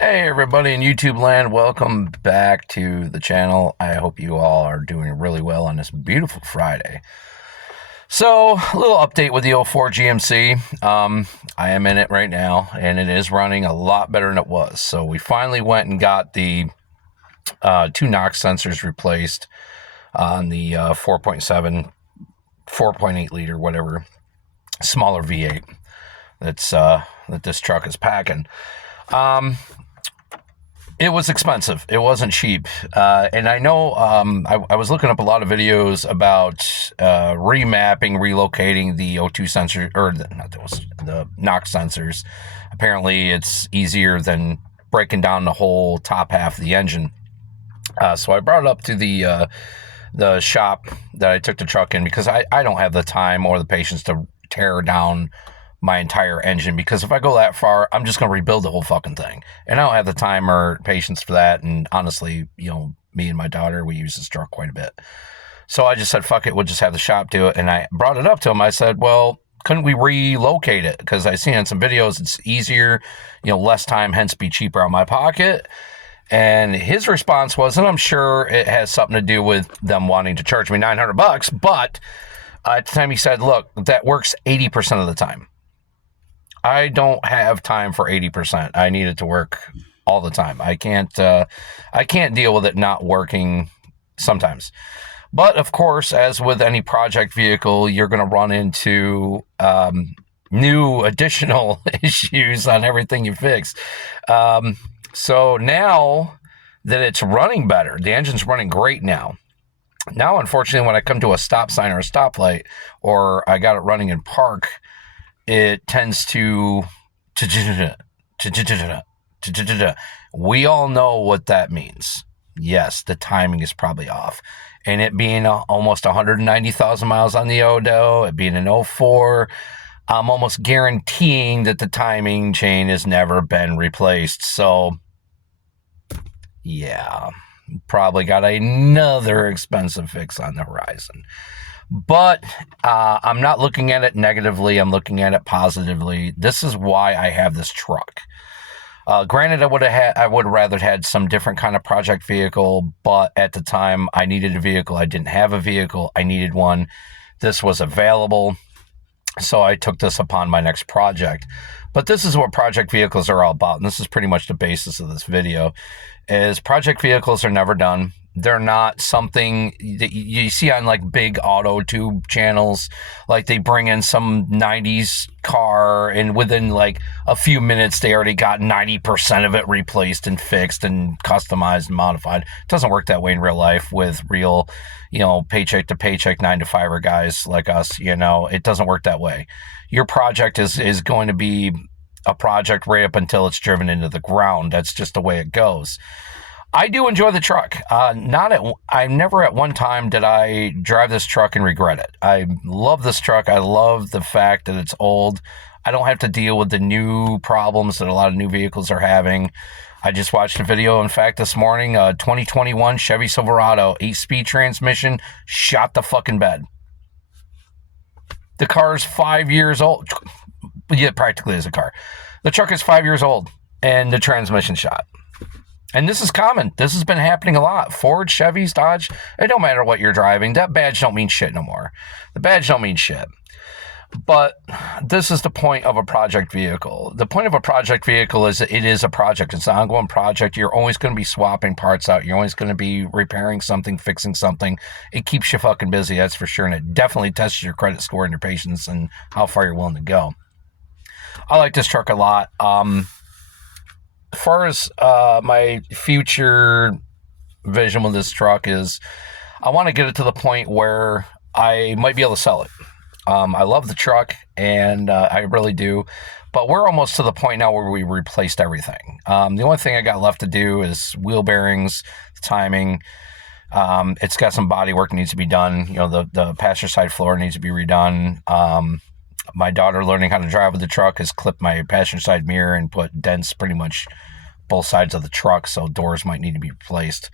Hey everybody in YouTube land, welcome back to the channel. I hope you all are doing really well on this beautiful Friday. So, a little update with the 04 GMC. I am in it right now, and it is running a lot better than it was. So we finally went and got the two NOx sensors replaced on the 4.7, 4.8 liter, whatever, smaller V8 that this truck is packing. It was expensive. It wasn't cheap. And I know I was looking up a lot of videos about remapping, relocating the O2 sensor, or the NOx sensors. Apparently, it's easier than breaking down the whole top half of the engine. So I brought it up to the shop that I took the truck in because I don't have the time or the patience to tear down my entire engine, because if I go that far, I'm just going to rebuild the whole fucking thing. And I don't have the time or patience for that. And honestly, me and my daughter, we use this truck quite a bit. So I just said, fuck it, we'll just have the shop do it. And I brought it up to him. I said, well, couldn't we relocate it? Because I see in some videos it's easier, less time, hence be cheaper on my pocket. And his response was, and I'm sure it has something to do with them wanting to charge me $900, but at the time he said, look, that works 80% of the time. I don't have time for 80%. I need it to work all the time. I can't deal with it not working sometimes. But of course, as with any project vehicle, you're going to run into new additional issues on everything you fix. So now that it's running better, the engine's running great now. Now, unfortunately, when I come to a stop sign or a stoplight, or I got it running in park, it tends to we all know what that means. Yes, the timing is probably off. And it being almost 190,000 miles on the Odo, it being an 04, I'm almost guaranteeing that the timing chain has never been replaced. So, yeah, probably got another expensive fix on the horizon. But I'm not looking at it negatively. I'm looking at it positively. This is why I have this truck. Granted, I would have rather had some different kind of project vehicle, but at the time I needed a vehicle. I didn't have a vehicle. I needed one. This was available, so I took this upon my next project. But this is what project vehicles are all about, and this is pretty much the basis of this video, is project vehicles are never done. They're not something that you see on like big auto tube channels. Like they bring in some 90s car and within like a few minutes, they already got 90% of it replaced and fixed and customized and modified. It doesn't work that way in real life with real, paycheck to paycheck 9-to-5er guys like us. It doesn't work that way. Your project is going to be a project right up until it's driven into the ground. That's just the way it goes. I do enjoy the truck. I never at one time did I drive this truck and regret it. I love this truck. I love the fact that it's old. I don't have to deal with the new problems that a lot of new vehicles are having. I just watched a video, in fact, this morning, 2021 Chevy Silverado, 8-speed transmission, shot the fucking bed. The car's 5 years old. Yeah, practically is a car. The truck is 5 years old, and the transmission shot. And this is common. This has been happening a lot. Ford, Chevys, Dodge, it don't matter what you're driving. That badge don't mean shit no more. The badge don't mean shit. But this is the point of a project vehicle. The point of a project vehicle is that it is a project. It's an ongoing project. You're always going to be swapping parts out. You're always going to be repairing something, fixing something. It keeps you fucking busy, that's for sure. And it definitely tests your credit score and your patience and how far you're willing to go. I like this truck a lot. As far as my future vision with this truck is, I want to get it to the point where I might be able to sell it. I love the truck, and I really do. But we're almost to the point now where we replaced everything. The only thing I got left to do is wheel bearings, timing. It's got some body work that needs to be done. The passenger side floor needs to be redone. My daughter, learning how to drive with the truck, has clipped my passenger side mirror and put dents pretty much both sides of the truck, so doors might need to be replaced.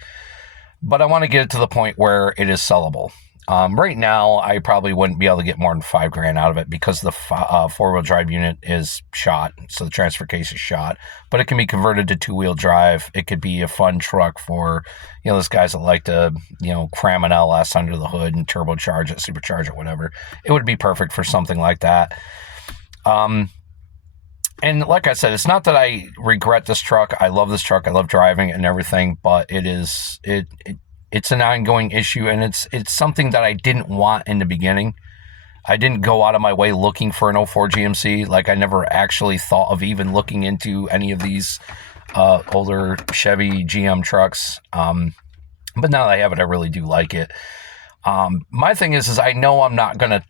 But I want to get it to the point where it is sellable. Right now, I probably wouldn't be able to get more than $5,000 out of it because the four-wheel drive unit is shot, so the transfer case is shot. But it can be converted to two-wheel drive. It could be a fun truck for, those guys that like to, cram an LS under the hood and turbocharge it, supercharge it, whatever. It would be perfect for something like that. And like I said, it's not that I regret this truck. I love this truck. I love driving it and everything, but it's an ongoing issue, and it's something that I didn't want in the beginning. I didn't go out of my way looking for an 04 GMC. Like, I never actually thought of even looking into any of these older Chevy GM trucks. But now that I have it, I really do like it. My thing is I know I'm not going to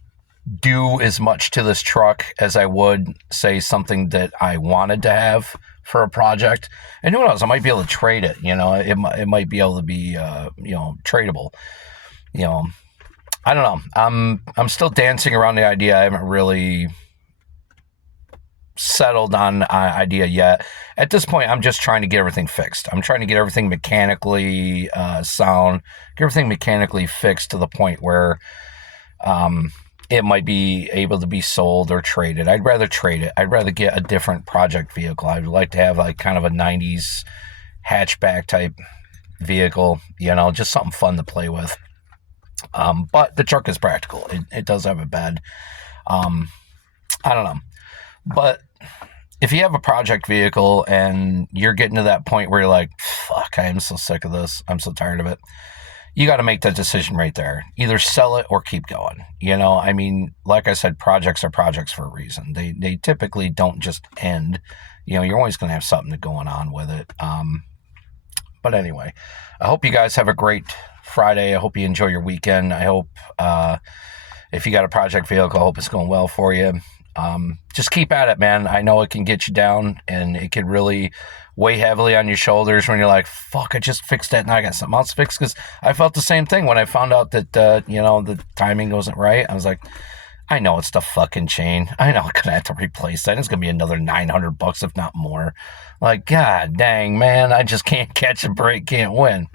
do as much to this truck as I would, say, something that I wanted to have for a project. And who knows, I might be able to trade it. It might be able to be tradable. I don't know. I'm still dancing around the idea. I haven't really settled on an idea yet. At this point, I'm just trying to get everything fixed. I'm trying to get everything mechanically sound, get everything mechanically fixed to the point where it might be able to be sold or traded. I'd rather trade it. I'd rather get a different project vehicle. I'd like to have like kind of a 90s hatchback type vehicle, just something fun to play with. But the truck is practical. It does have a bed. I don't know. But if you have a project vehicle and you're getting to that point where you're like, fuck, I am so sick of this. I'm so tired of it. You got to make that decision right there. Either sell it or keep going. Like I said, projects are projects for a reason. They typically don't just end. You're always going to have something going on with it. But anyway, I hope you guys have a great Friday. I hope you enjoy your weekend. I hope if you got a project vehicle, I hope it's going well for you. Just keep at it, man. I know it can get you down, and it can really weigh heavily on your shoulders when you're like, fuck, I just fixed that and I got something else fixed. Because I felt the same thing when I found out that, the timing wasn't right. I was like, I know it's the fucking chain. I know I'm going to have to replace that. It's going to be another $900, if not more. Like, God dang, man, I just can't catch a break, can't win.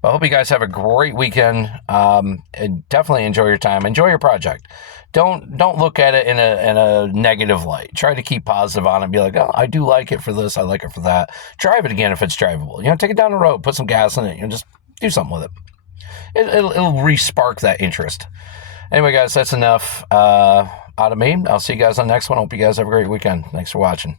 But I hope you guys have a great weekend, and definitely enjoy your time. Enjoy your project. Don't look at it in a negative light. Try to keep positive on it and be like, oh, I do like it for this. I like it for that. Drive it again if it's drivable. Take it down the road. Put some gas in it. Just do something with it. It'll re-spark that interest. Anyway, guys, that's enough out of me. I'll see you guys on the next one. Hope you guys have a great weekend. Thanks for watching.